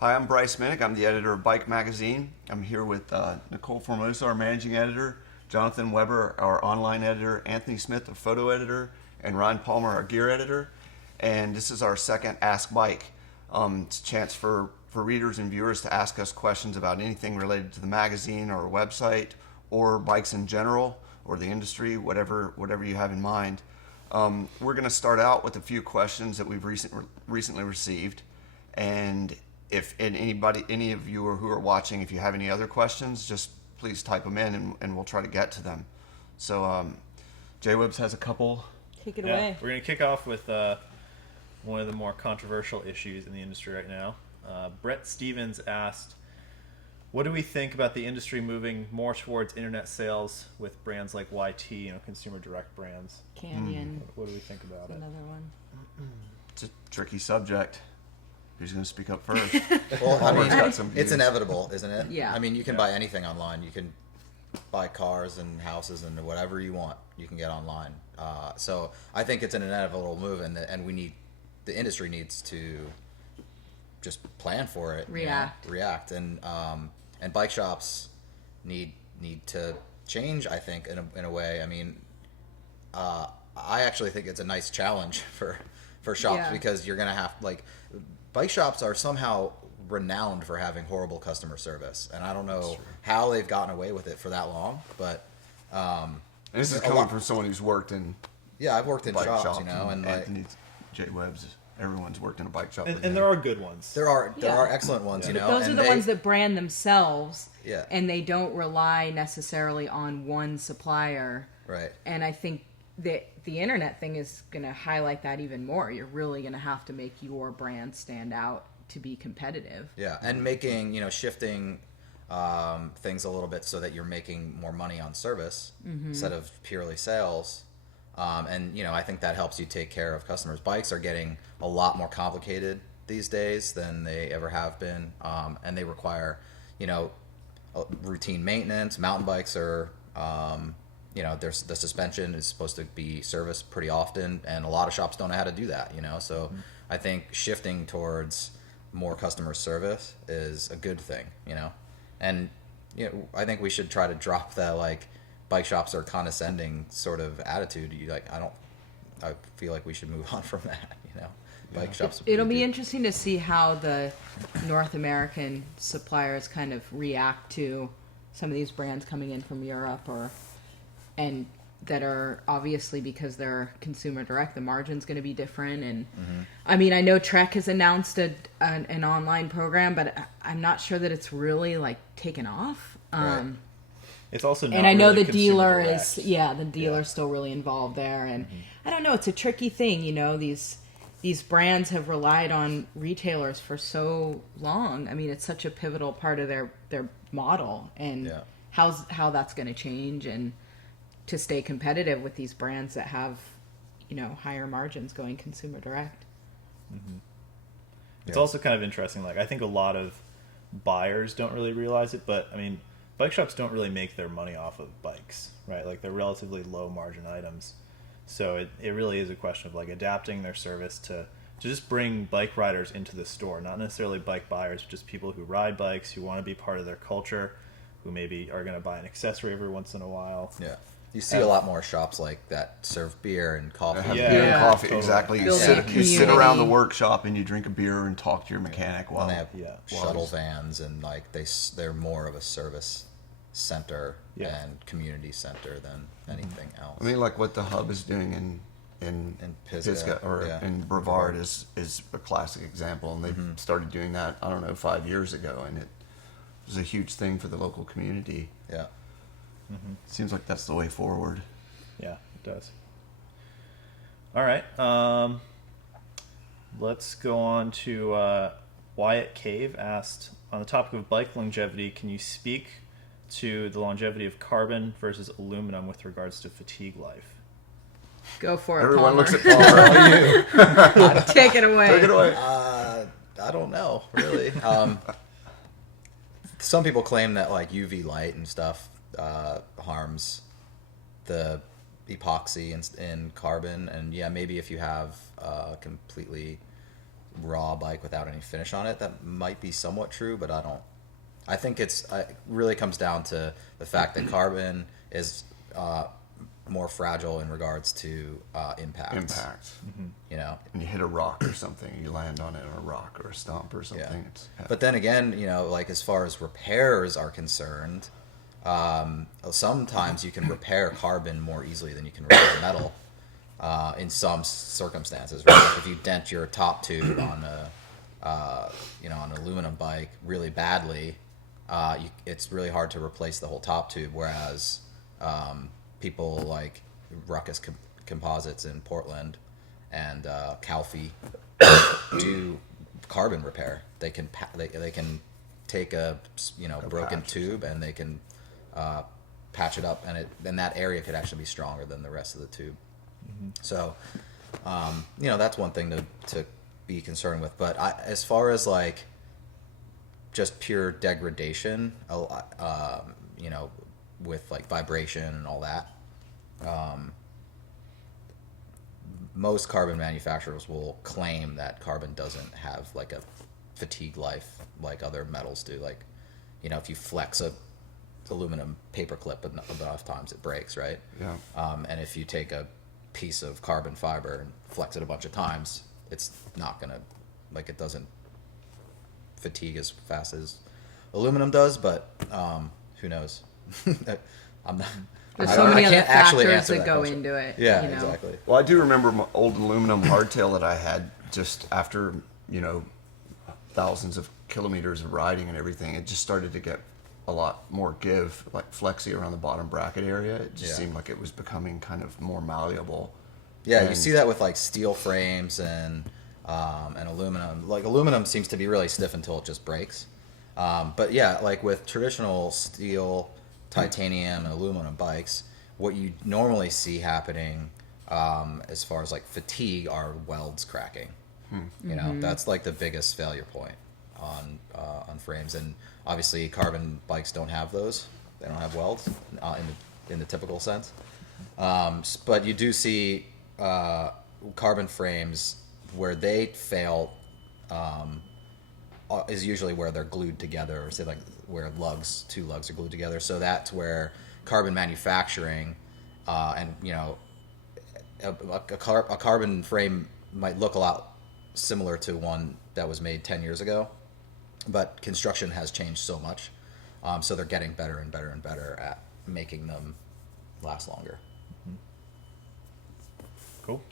Hi, I'm Bryce Minnick. I'm the editor of Bike Magazine. I'm here with Nicole Formosa, our managing editor, Jonathan Weber, our online editor, Anthony Smith, our photo editor, and Ryan Palmer, our gear editor. And this is our second Ask Bike. It's a chance for readers and viewers to ask us questions about anything related to the magazine or website or bikes in general or the industry, whatever you have in mind. We're going to start out with a few questions that we've recently received. And if any of you who are watching, if you have any other questions, just please type them in and we'll try to get to them. So J-Webs has a couple. Take it away. We're going to kick off with one of the more controversial issues in the industry right now. Brett Stevens asked, what do we think about the industry moving more towards internet sales with brands like YT, consumer direct brands? Canyon. What do we think about it? Another one. It's a tricky subject. Who's going to speak up first? Well, I mean, got some it's views. inevitable, isn't it? Yeah. I mean, you can buy anything online. You can buy cars and houses and whatever you want. You can get online. So I think it's an inevitable move, and the industry needs to just plan for it. React, and bike shops need to change. I think in a way. I mean, I actually think it's a nice challenge for shops because you're gonna have bike shops are somehow renowned for having horrible customer service, and I don't know how they've gotten away with it for that long. But and this is coming from someone who's worked in I've worked in bike shops, and Anthony's, J-Webs, everyone's worked in a bike shop. And there are good ones. there are excellent ones, But those are the ones that brand themselves, Yeah. and they don't rely necessarily on one supplier. Right. And I think that the internet thing is going to highlight that even more. You're really going to have to make your brand stand out to be competitive. Yeah, and making shifting things a little bit so that you're making more money on service instead of purely sales. And I think that helps you take care of customers. Bikes are getting a lot more complicated these days than they ever have been, and they require routine maintenance. Mountain bikes are the suspension is supposed to be serviced pretty often, and a lot of shops don't know how to do that. So I think shifting towards more customer service is a good thing. And I think we should try to drop that bike shops are condescending sort of attitude. I feel like we should move on from that. Bike shops. It'll be interesting to see how the North American suppliers kind of react to some of these brands coming in from Europe and that are obviously, because they're consumer direct, the margin's going to be different. And I mean, I know Trek has announced an online program, but I'm not sure that it's really taken off. Right. It's also not and I know really the dealer consumer direct. the dealer's still really involved there. And I don't know, it's a tricky thing. These brands have relied on retailers for so long. I mean, it's such a pivotal part of their model, and how that's going to change, and to stay competitive with these brands that have, higher margins going consumer direct. It's also kind of interesting. I think a lot of buyers don't really realize it, but I mean, bike shops don't really make their money off of bikes, right? They're relatively low margin items. So it really is a question of adapting their service to just bring bike riders into the store, not necessarily bike buyers, but just people who ride bikes, who want to be part of their culture, who maybe are going to buy an accessory every once in a while. Yeah. You see a lot more shops like that serve beer and coffee. Beer and coffee, totally. exactly. You Building sit around the workshop and you drink a beer and talk to your mechanic while And they have while shuttle he's- vans, and they're more of a service center and community center than anything else. I mean, what the Hub is doing in Pisgah, or yeah. in Brevard is a classic example, and they started doing that 5 years ago, and it was a huge thing for the local community. Yeah. Seems like that's the way forward. Yeah, it does. All right. Let's go on to Wyatt Cave asked, on the topic of bike longevity, can you speak to the longevity of carbon versus aluminum with regards to fatigue life? Go for it, Everyone Palmer. looks at Palmer. Take it away. Take it away. I don't know, really. Some people claim that UV light and stuff harms the epoxy in carbon, and maybe if you have completely raw bike without any finish on it. That might be somewhat true, but I think it really comes down to the fact that carbon is more fragile in regards to impact. You know, And you hit a rock or something, you land on it on a rock or a stump or something. Yeah. It's, But then again, you know, like as far as repairs are concerned, sometimes you can repair carbon more easily than you can repair metal in some circumstances. Right? Like if you dent your top tube on an aluminum bike really badly, it's really hard to replace the whole top tube. Whereas people like Ruckus Composites in Portland and Calfee do carbon repair. They can they can take a broken tube and they can patch it up, and that area could actually be stronger than the rest of the tube. So that's one thing to be concerned with. But as far as like just pure degradation, with like vibration and all that, most carbon manufacturers will claim that carbon doesn't have like a fatigue life like other metals do. Like, if you flex a aluminum paperclip enough times, it breaks, right? Yeah. And if you take a piece of carbon fiber and flex it a bunch of times, it's not gonna, like, it doesn't fatigue as fast as aluminum does. But who knows? I'm not. There's I so don't- many I other can't actually factors answer that go question. into it. Yeah, you know? exactly. Well, I do remember my old aluminum hardtail that I had just after, thousands of kilometers of riding and everything. It just started to get a lot more give, like flexy around the bottom bracket area. It just seemed like it was becoming kind of more malleable. Yeah, you And- see that with like steel frames and aluminum. Like aluminum seems to be really stiff until it just breaks. But yeah, like with traditional steel, titanium, and aluminum bikes, what you normally see happening as far as like fatigue are welds cracking. That's like the biggest failure point on frames. And obviously, carbon bikes don't have those. They don't have welds in the typical sense. But you do see carbon frames where they fail is usually where they're glued together, or say like where two lugs are glued together. So that's where carbon manufacturing and a carbon frame might look a lot similar to one that was made 10 years ago, but construction has changed so much, so they're getting better and better and better at making them last longer. Cool.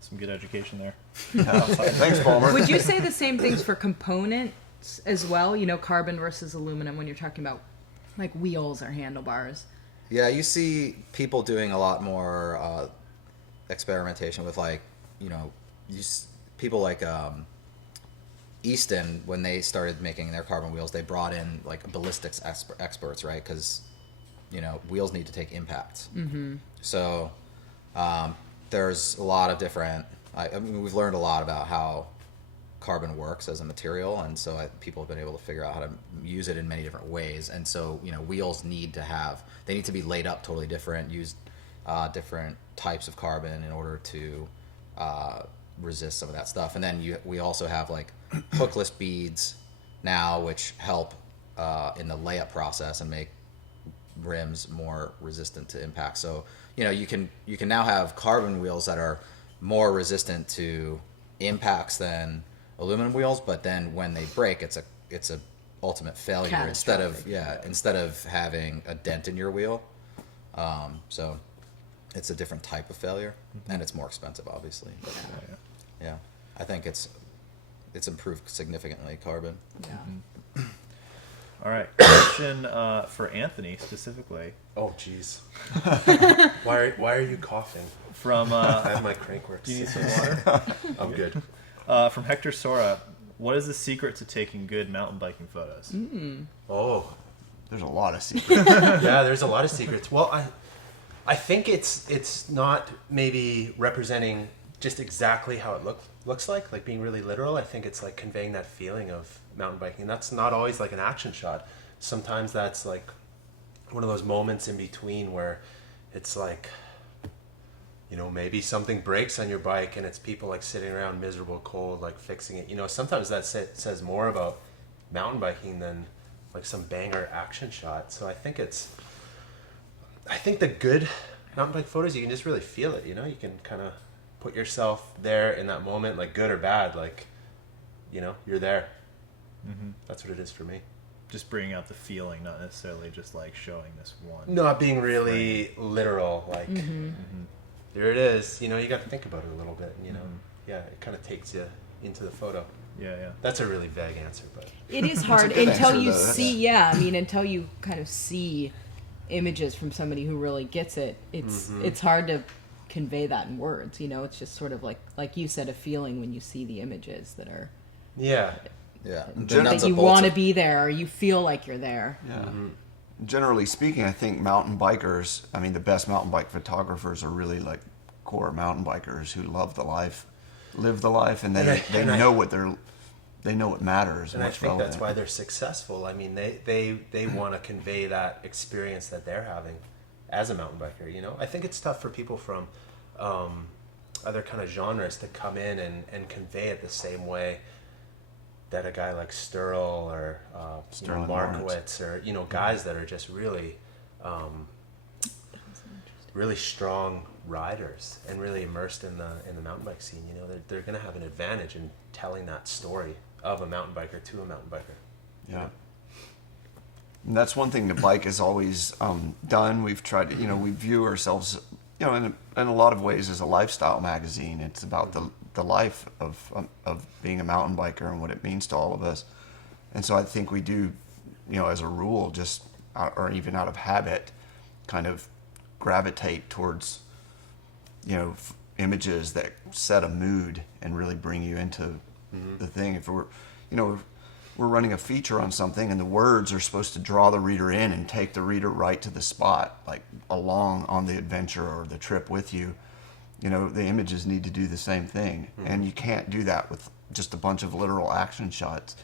Some good education there. Thanks, Palmer. Would you say the same things for components as well? Carbon versus aluminum when you're talking about like wheels or handlebars. Yeah, you see people doing a lot more experimentation with like, people like Easton, when they started making their carbon wheels, they brought in like ballistics experts, right? Because wheels need to take impacts. Mm-hmm. So there's a lot of different. I mean, we've learned a lot about how carbon works as a material, and so people have been able to figure out how to use it in many different ways. And so wheels need to be laid up totally different, use different types of carbon in order to resist some of that stuff. And then we also have like hookless beads now, which help in the layup process and make rims more resistant to impact. So you can now have carbon wheels that are more resistant to impacts than aluminum wheels, but then when they break, it's a ultimate failure instead of having a dent in your wheel. So it's a different type of failure, and it's more expensive, obviously. But, yeah, I think it's improved significantly, carbon. Yeah. All right. Question for Anthony specifically. Oh, jeez. Why are you coughing? From I have my Crankworks. do you need some water? I'm good. From Hector Sora. What is the secret to taking good mountain biking photos? Oh, There's a lot of secrets. yeah. There's a lot of secrets. Well, I think it's not maybe representing just exactly how it looks like being really literal. I think it's like conveying that feeling of mountain biking. And that's not always like an action shot. Sometimes that's like one of those moments in between where it's like you know, maybe something breaks on your bike and it's people like sitting around miserable cold, like fixing it. You know, sometimes that says more about mountain biking than like some banger action shot. So I think the good mountain bike photos, you can just really feel it, you know, you can kind of put yourself there in that moment, like good or bad, like, you know, you're there. That's what it is for me. Just bringing out the feeling, not necessarily just like showing this one. Not being really literal, like, there it is, you know, you got to think about it a little bit, you know, yeah, it kind of takes you into the photo. Yeah. That's a really vague answer, but It is hard good until answer, you though. see, until you kind of see images from somebody who really gets it. It's hard to convey that in words, you know. It's just sort of like you said, a feeling when you see the images that are yeah. Yeah. The Gen- nuts that you and bolts want to of- be there, or you feel like you're there. Yeah. Generally speaking, I think mountain bikers, I mean, the best mountain bike photographers are really like core mountain bikers who love the life, live the life, and they know what matters. And I what's think relevant. that's why they're successful. I mean, they want to convey that experience that they're having as a mountain biker, you know. I think it's tough for people from other kind of genres to come in and convey it the same way that a guy like Sterl or Sterling Markowitz or, you know, guys that are just really really strong riders and really immersed in the mountain bike scene. You know, they're going to have an advantage in telling that story of a mountain biker to a mountain biker. Yeah. And that's one thing the bike has always done. We've tried to, you know, we view ourselves, you know, in a lot of ways as a lifestyle magazine. It's about the life of being a mountain biker and what it means to all of us. And so I think we do, you know, as a rule, just, or even out of habit, kind of gravitate towards, you know, images that set a mood and really bring you into the thing. If we're, you know, we're running a feature on something and the words are supposed to draw the reader in and take the reader right to the spot, like along on the adventure or the trip with you, you know, the images need to do the same thing. And you can't do that with just a bunch of literal action shots,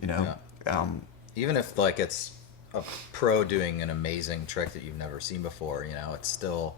you know. Even if like it's a pro doing an amazing trick that you've never seen before, you know, it's still,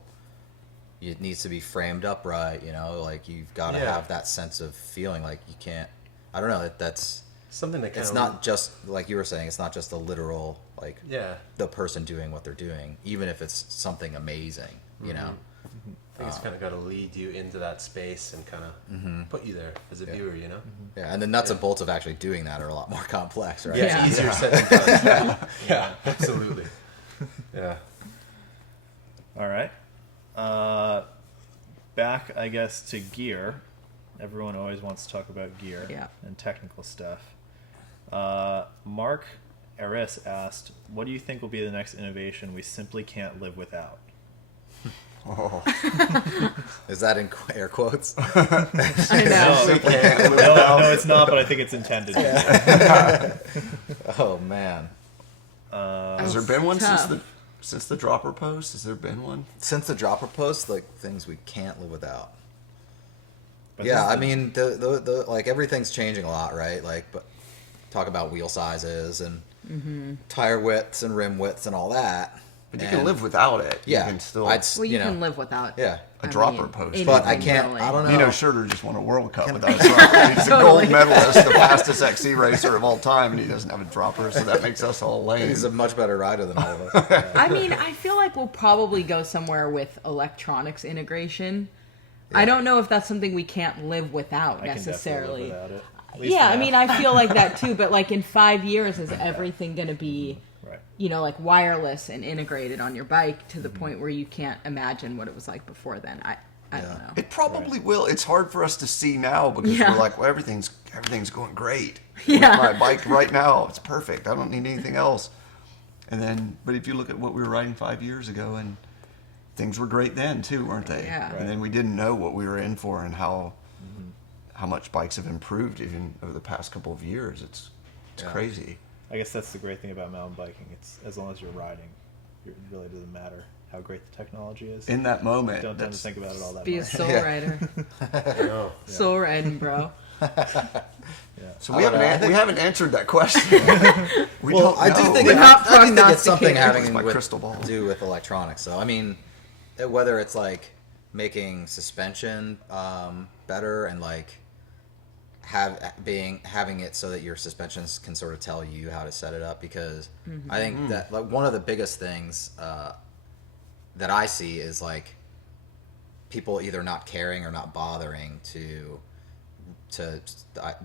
it needs to be framed up right, you know, like you've got to have that sense of feeling. Like you can't, I don't know, that's Something that kind it's of not just like you were saying, it's not just the literal, like yeah. the person doing what they're doing, even if it's something amazing, you know. I think it's kind of got to lead you into that space and kind of put you there as a viewer, you know? Yeah, and the nuts and bolts of actually doing that are a lot more complex, right? Yeah, it's easier said than done. Yeah, absolutely. Yeah. All right. Back, I guess, to gear. Everyone always wants to talk about gear and technical stuff. Mark Eris asked, what do you think will be the next innovation we simply can't live without? Oh. Is that in air quotes? I know. No, it's not, but I think it's intended. Oh man. Has there been one since the dropper post? Has there been one? Since the dropper post, like things we can't live without. But Yeah, I mean, the like everything's changing a lot, right? Like, but talk about wheel sizes and tire widths and rim widths and all that. But you can live without it. Yeah, You can still... Well, you know, can live without. Yeah, a dropper post. but I anything, can't. really. I don't know. Nino Schurter just won a World Cup without a dropper. He's a gold medalist, the fastest XC racer of all time, and he doesn't have a dropper, so that makes us all lame. He's a much better rider than all of us. I mean, I feel like we'll probably go somewhere with electronics integration. I don't know if that's something we can't live without I can necessarily. definitely live without it. At least Yeah, for I now. mean, I feel like that too. But like in 5 years, is everything going to be, Right. you know, like wireless and integrated on your bike to the point where you can't imagine what it was like before then? I don't know. It probably will. It's hard for us to see now because we're like, well, everything's going great. Yeah. With my bike right now, it's perfect. I don't need anything else. And then, but if you look at what we were riding 5 years ago, and things were great then too, weren't they? Yeah. And then we didn't know what we were in for and how much bikes have improved even over the past couple of years. It's crazy. I guess that's the great thing about mountain biking. It's as long as you're riding, it really doesn't matter how great the technology is. In that moment, Don't tend to think about it all that Be a much. soul rider. I know. Soul riding, bro. so we haven't answered that question. We don't I do know. think We're not I do think it's something prognosticating. having It's my with, crystal ball. to do with electronics. So I mean, whether it's like making suspension better and like having it so that your suspensions can sort of tell you how to set it up, because I think that like one of the biggest things that I see is like people either not caring or not bothering to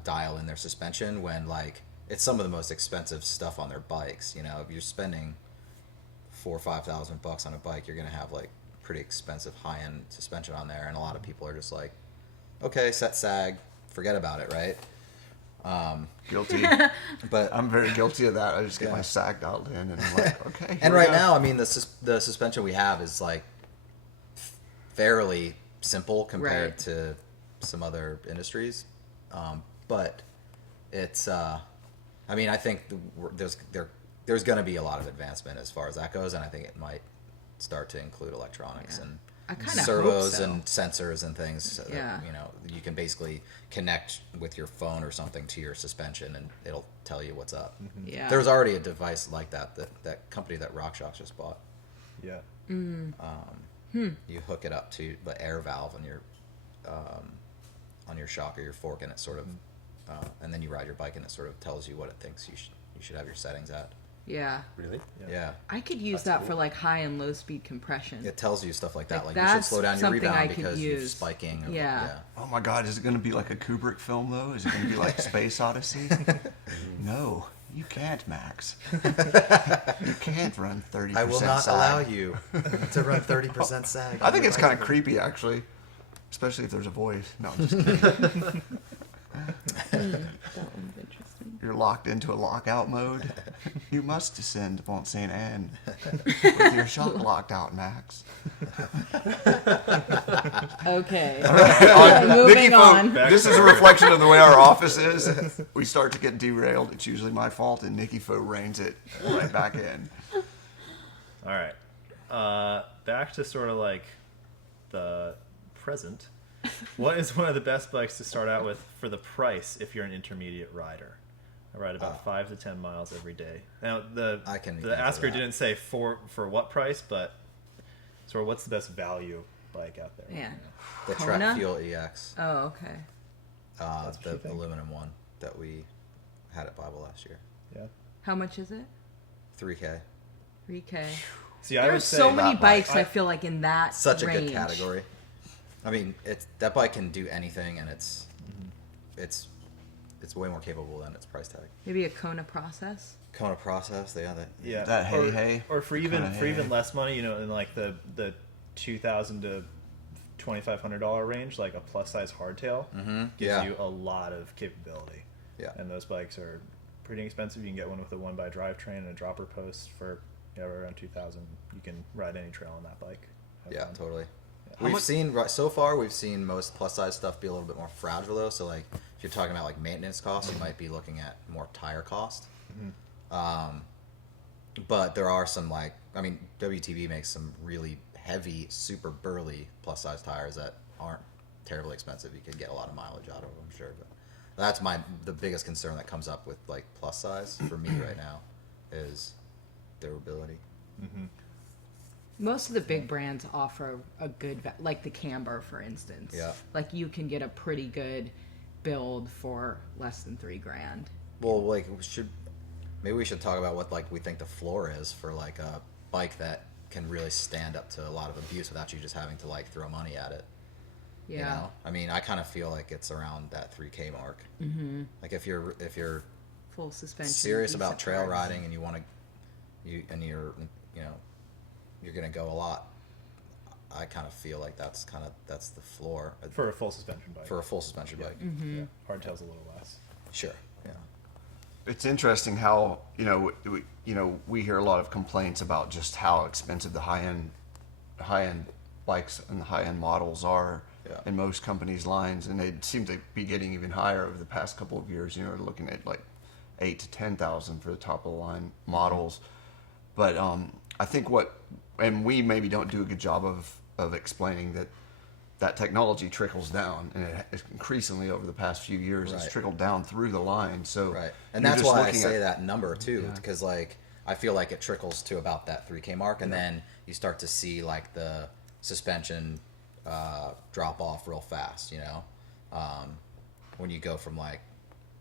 dial in their suspension when like it's some of the most expensive stuff on their bikes. You know, if you're spending $4,000 or $5,000 on a bike, you're gonna have like pretty expensive high-end suspension on there, and a lot of people are just like, okay, set sag, forget about it, right? Guilty. But I'm very guilty of that. I just get my sag dialed in, and I'm like, okay. and here we right go. now, I mean, the suspension we have is like fairly simple compared Right. to some other industries, but it's. I mean, I think there's going to be a lot of advancement as far as that goes, and I think it might start to include electronics and I kinda hope servos so. and sensors and things. So that, Yeah. you know, you can basically connect with your phone or something to your suspension, and it'll tell you what's up. Yeah. There's already a device like that company that RockShox just bought. Yeah. You hook it up to the air valve on your shock or your fork, and it sort of, and then you ride your bike, and it sort of tells you what it thinks you should have your settings at. Yeah. Really? Yeah. I could use that for like high and low speed compression. It tells you stuff like that, Like, like you should that's slow down your something I rebound could because you're use. spiking. Or, Yeah. Oh my God, is it going to be like a Kubrick film though? Is it going to be like Space Odyssey? No, you can't, Max. You can't run 30%. I will not sag. allow you to run 30% sag. I think it's kind of creepy, actually, especially if there's a voice. No, I'm just kidding. That one's interesting. You're locked into a lockout mode. You must descend Mont Saint Anne with your shock locked out, Max. Okay. Nikki Moving Folk, on. this is a reflection of the way our office is. We start to get derailed. It's usually my fault, and Nikki Fo reins it right back in. All right. Back to sort of like the present. What is one of the best bikes to start out with for the price if you're an intermediate rider? I ride about 5 to 10 miles every day. Now the I can the answer asker that. didn't say for what price, but sort of what's the best value bike out there? Yeah. The Kona? Track Fuel EX, Oh, okay. what you the think? aluminum one that we had at Bible last year. Yeah. How much is it? 3K. 3K. See, I There are would say so many that bikes. bike. I feel like in that Such a range. good category. I mean, that bike can do anything, and it's way more capable than its price tag. Maybe a Kona process. Kona process, Yeah. That hey. Or for even Kinda for even hey. less money, you know, in like the $2,000 to $2,500 range, like a plus size hardtail gives Yeah. you a lot of capability. Yeah. And those bikes are pretty expensive. You can get one with a 1x drivetrain and a dropper post for around $2,000. You can ride any trail on that bike. Have Yeah, fun. totally. How We've much- seen so far. We've seen most plus size stuff be a little bit more fragile though. So like, if you're talking about like maintenance costs, you might be looking at more tire cost. But there are some like, I mean, WTB makes some really heavy, super burly plus size tires that aren't terribly expensive. You could get a lot of mileage out of them, I'm sure. But that's the biggest concern that comes up with like plus size for me right now is durability. Most of the big brands offer a good, like the Camber, for instance. Yeah. Like you can get a pretty good build for less than $3,000. Well, like maybe we should talk about what like we think the floor is for like a bike that can really stand up to a lot of abuse without you just having to like throw money at it. Yeah. You know? I mean, I kind of feel like it's around that 3K mark. Mm-hmm. Like if you're Full suspension. serious decent about trail parts. riding and you're gonna go a lot, I kind of feel like that's the floor For a full suspension bike. for a full suspension bike. Yeah. Hardtail's a little less. Sure. Yeah. It's interesting how we hear a lot of complaints about just how expensive the high end bikes and the high end models are Yeah. in most companies' lines, and they seem to be getting even higher over the past couple of years. You know, looking at like 8,000 to 10,000 for the top of the line models. But I think and we maybe don't do a good job of explaining that technology trickles down, and it increasingly over the past few years has Right. trickled down through the line. So Right. And you're that's just why I looking say at- that number too, because like I feel like it trickles to about that 3K mark, and then you start to see like the suspension drop off real fast. When you go from like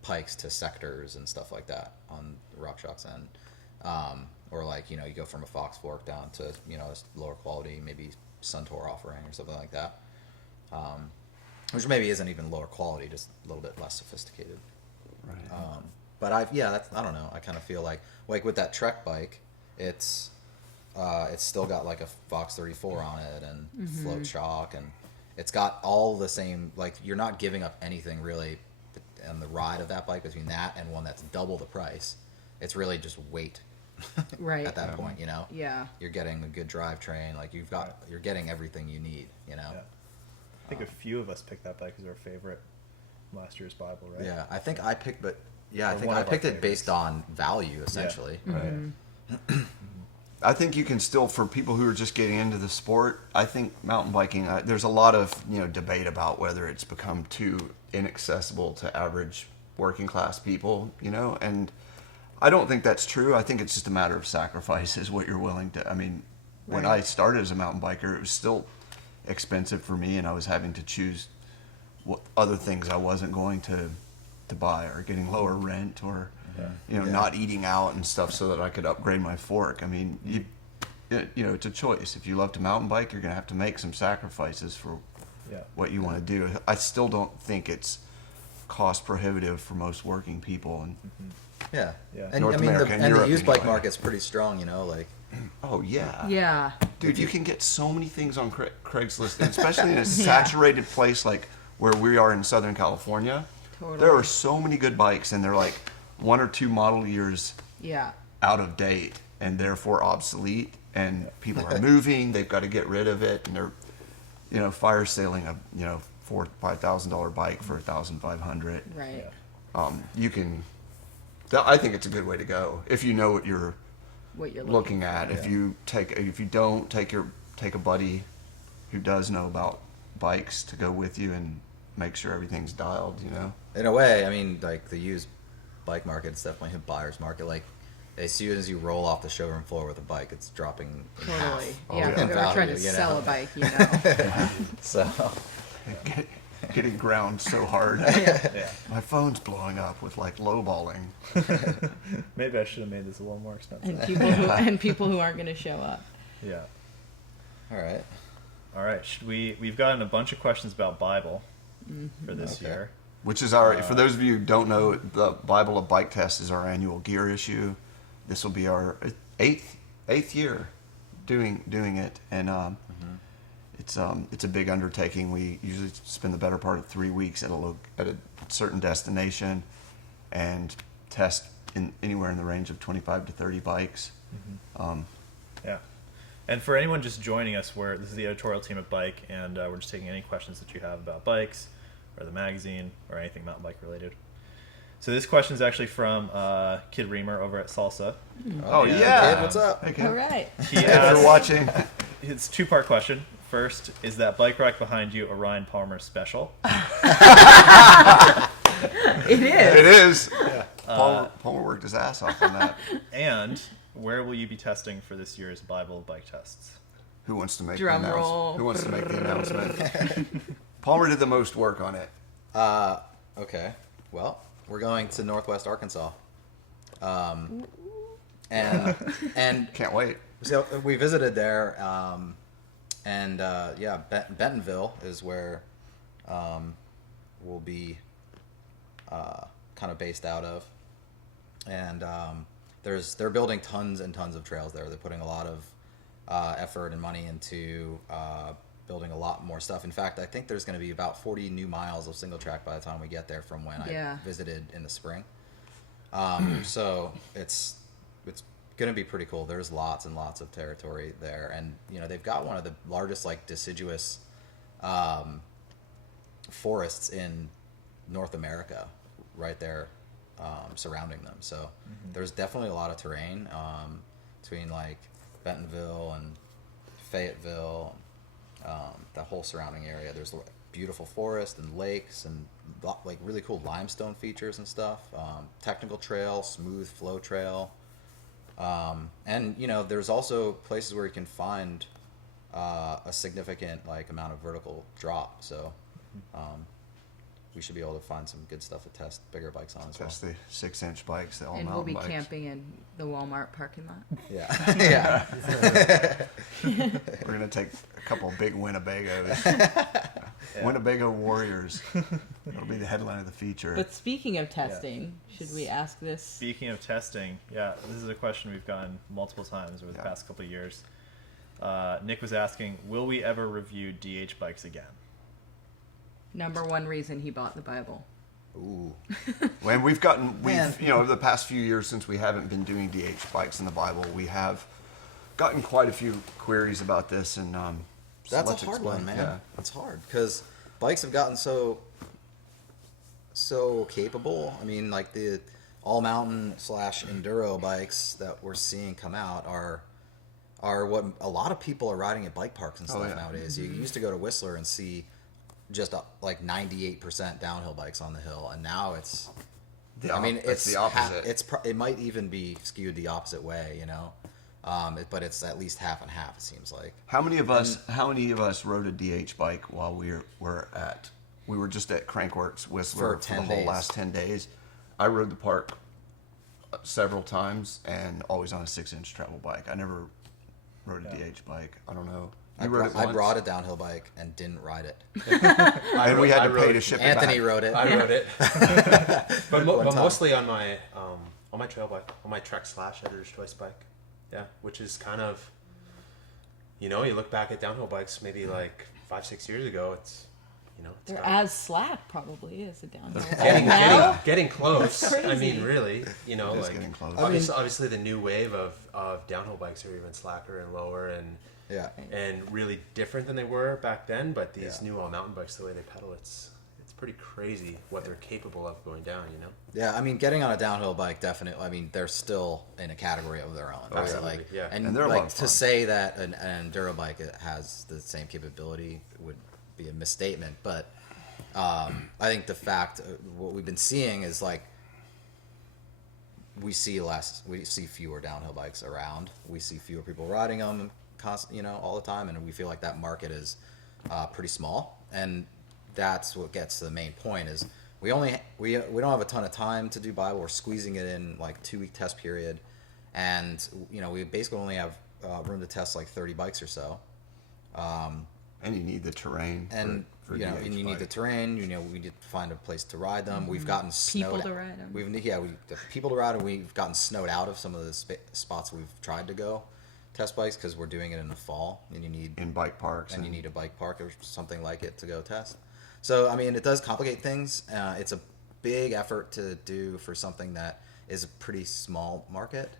pikes to sectors and stuff like that on the RockShox end, or like you go from a Fox Fork down to a lower quality, maybe Suntour offering or something like that, which maybe isn't even lower quality, just a little bit less sophisticated. Right. But I don't know. I kind of feel like with that Trek bike, it's still got like a Fox 34 on it and float shock, and it's got all the same, like you're not giving up anything really on the ride of that bike between that and one that's double the price. It's really just weight. Right. At that point, Yeah. you're getting a good drivetrain, like you're getting everything you need, Yeah. I think a few of us picked that bike as our favorite last year's Bible, right? Yeah, I think I picked, Or I think one I of our picked it favorites. based on value, essentially. Right. I think you can still, for people who are just getting into the sport, I think mountain biking, there's a lot of debate about whether it's become too inaccessible to average working class people, and I don't think that's true. I think it's just a matter of sacrifices, what you're willing to. I mean, when I started as a mountain biker, it was still expensive for me, and I was having to choose what other things I wasn't going to buy, or getting lower rent, or not eating out and stuff, so that I could upgrade my fork. I mean, it's a choice. If you love to mountain bike, you're going to have to make some sacrifices for what you want to do. I still don't think it's cost prohibitive for most working people, and Yeah. Yeah. And North I mean, America and the Europe used bike anyway. market's pretty strong, like. oh yeah, Yeah. dude, you can get so many things on Craigslist, and especially in a saturated place like where we are in Southern California. Totally. There are so many good bikes, and they're like 1 or 2 model years Yeah. out of date and therefore obsolete, and people are moving, they've got to get rid of it, and they're fire sailing a $4,000-5,000 bike for $1,500. Right. You can, I think it's a good way to go if you know what you're What you're looking at. If you don't take a buddy who does know about bikes to go with you and make sure everything's dialed, In a way, I mean, like the used bike market is definitely a buyer's market. Like, as soon as you roll off the showroom floor with a bike, it's dropping in Totally. half. Yeah. yeah. If we were trying to Value, sell a bike, So, getting ground so hard. Yeah. My phone's blowing up with like lowballing. Maybe I should have made this a little more expensive. and people who aren't going to show up. Yeah. all right. All right. We've gotten a bunch of questions about Bible for this Okay. year. Which is for those of you who don't know, the Bible of Bike Test is our annual gear issue. This will be our eighth year doing it, and it's a big undertaking. We usually spend the better part of 3 weeks at a certain destination and test anywhere in the range of 25 to 30 bikes. Yeah. And for anyone just joining us, this is the editorial team at Bike, and we're just taking any questions that you have about bikes or the magazine or anything mountain bike related. So this question is actually from Kid Reamer over at Salsa. Oh Yeah. yeah, Kid, what's up? Hey, Kid. All right. He If you're asked, watching, it's a 2-part question. First, is that bike rack behind you a Ryan Palmer special? It is. it is. Palmer worked his ass off on that. And where will you be testing for this year's Bible bike tests? Who wants to make Drum the roll. Who wants to make the announcement? Palmer did the most work on it. Okay. Well, we're going to Northwest Arkansas. And Can't wait. so we visited there, Bentonville is where we'll be kind of based out of, and they're building tons and tons of trails there. They're putting a lot of effort and money into building a lot more stuff. In fact, I think there's going to be about 40 new miles of single track by the time we get there from when I visited in the spring. So it's going to be pretty cool. There's lots and lots of territory there, and they've got one of the largest deciduous forests in North America right there surrounding them. So there's definitely a lot of terrain between Bentonville and Fayetteville, that whole surrounding area. There's beautiful forest and lakes and really cool limestone features and stuff. Technical trail, smooth flow trail. And there's also places where you can find a significant like amount of vertical drop. So we should be able to find some good stuff to test bigger bikes on as well. Test the 6-inch bikes, the all And we'll mountain be bikes. camping in the Walmart parking lot. Yeah, yeah. We're gonna take a couple of big Winnebagos. Winnebago Warriors. That'll be the headline of the feature. But speaking of testing, should we ask this? Speaking of testing, yeah, this is a question we've gotten multiple times over the past couple of years. Nick was asking, will we ever review DH bikes again? Number one reason he bought the Bible. Ooh. When we've Man. over the past few years since we haven't been doing DH bikes in the Bible, we have gotten quite a few queries about this, and so That's a let's hard explain. one, man. Yeah. That's hard because bikes have gotten so capable. I mean, like the all mountain / enduro bikes that we're seeing come out are what a lot of people are riding at bike parks and stuff yeah. nowadays. You used to go to Whistler and see just like 98% downhill bikes on the hill, and now it's. I mean, it's the opposite. it might even be skewed the opposite way, you know. But it's at least half and half. It seems like. How many of us rode a DH bike while we were just at Crankworks Whistler For for 10 the whole days. last 10 days? I rode the park several times and always on a 6-inch travel bike. I never rode a DH bike. I don't know. I You rode it once? brought a downhill bike and didn't ride it. And we had to pay rode- to ship Anthony it back. rode it. I wrote it, but One time. mostly on my trail bike, on my Trek / Editor's Choice bike. Yeah, which is kind of, you look back at downhill bikes maybe like 5-6 years ago. It's, it's They're got- as slack probably as a downhill. getting close. That's I crazy. mean, really, It is like getting close. obviously the new wave of downhill bikes are even slacker and lower Yeah. and really different than they were back then. But these Yeah. new all mountain bikes, the way they pedal, it's pretty crazy what they're capable of going down. Yeah, I mean, getting on a downhill bike, definitely. I mean, they're still in a category of their own. Right? Absolutely, Like, yeah. And, And they're a lot like of to fun. say that an enduro bike has the same capability would be a misstatement. But I think the fact what we've been seeing is like we see fewer downhill bikes around. We see fewer people riding them, all the time, and we feel like that market is pretty small. And that's what gets to the main point is we don't have a ton of time to do Bible. We're squeezing it in like 2-week test period, and we basically only have room to test like 30 bikes or so. And you need the terrain. And for and DH you need bike. the terrain. We need to find a place to ride them. We've gotten snowed. People to ride 'em. We people to ride, and we've gotten snowed out of some of the spots we've tried to go test bikes because we're doing it in the fall, and you need in bike parks. and you need a bike park or something like it to go test. So I mean, it does complicate things. It's a big effort to do for something that is a pretty small market.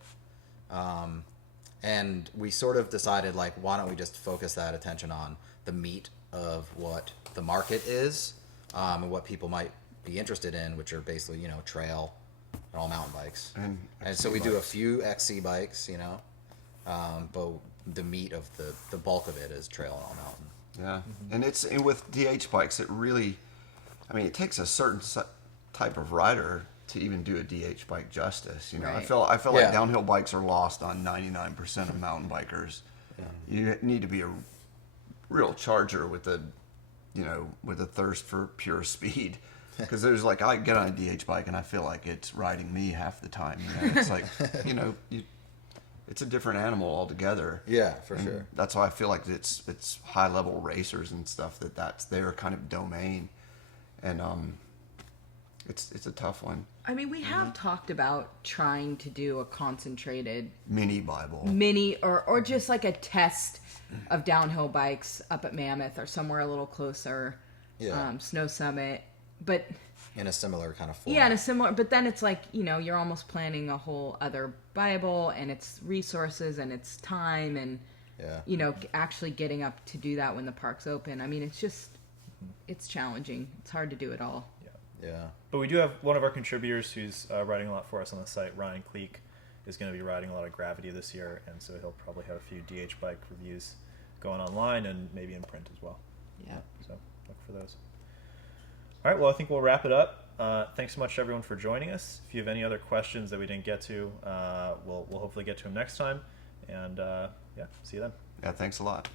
And we sort of decided, like, why don't we just focus that attention on the meat of what the market is, and what people might be interested in, which are basically, trail and all mountain bikes. And so we do a few XC bikes, but the meat of the bulk of it is trail and all mountain. Yeah, and with DH bikes, it takes a certain type of rider to even do a DH bike justice. I Right. feel Yeah. like downhill bikes are lost on 99% of mountain bikers. You need to be a real charger with a thirst for pure speed. Because there's like, I get on a DH bike and I feel like it's riding me half the time. It's like, it's a different animal altogether. Yeah, for And sure. That's why I feel like it's high level racers and stuff that's their kind of domain, and it's a tough one. I mean, we have talked about trying to do a concentrated Mini Bible. mini or just like a test of downhill bikes up at Mammoth or somewhere a little closer, Yeah. Snow Summit. But In a similar kind of form. yeah, in a similar. But then it's like you're almost planning a whole other Bible, and it's resources and it's time, and Yeah. actually getting up to do that when the park's open. I mean, it's challenging. It's hard to do it all. Yeah. But we do have one of our contributors who's writing a lot for us on the site. Ryan Cleek is going to be riding a lot of Gravity this year, and so he'll probably have a few DH bike reviews going online and maybe in print as well. Yeah. So look for those. All right, well, I think we'll wrap it up. Thanks so much to everyone for joining us. If you have any other questions that we didn't get to, we'll hopefully get to them next time. And see you then. Yeah, thanks a lot.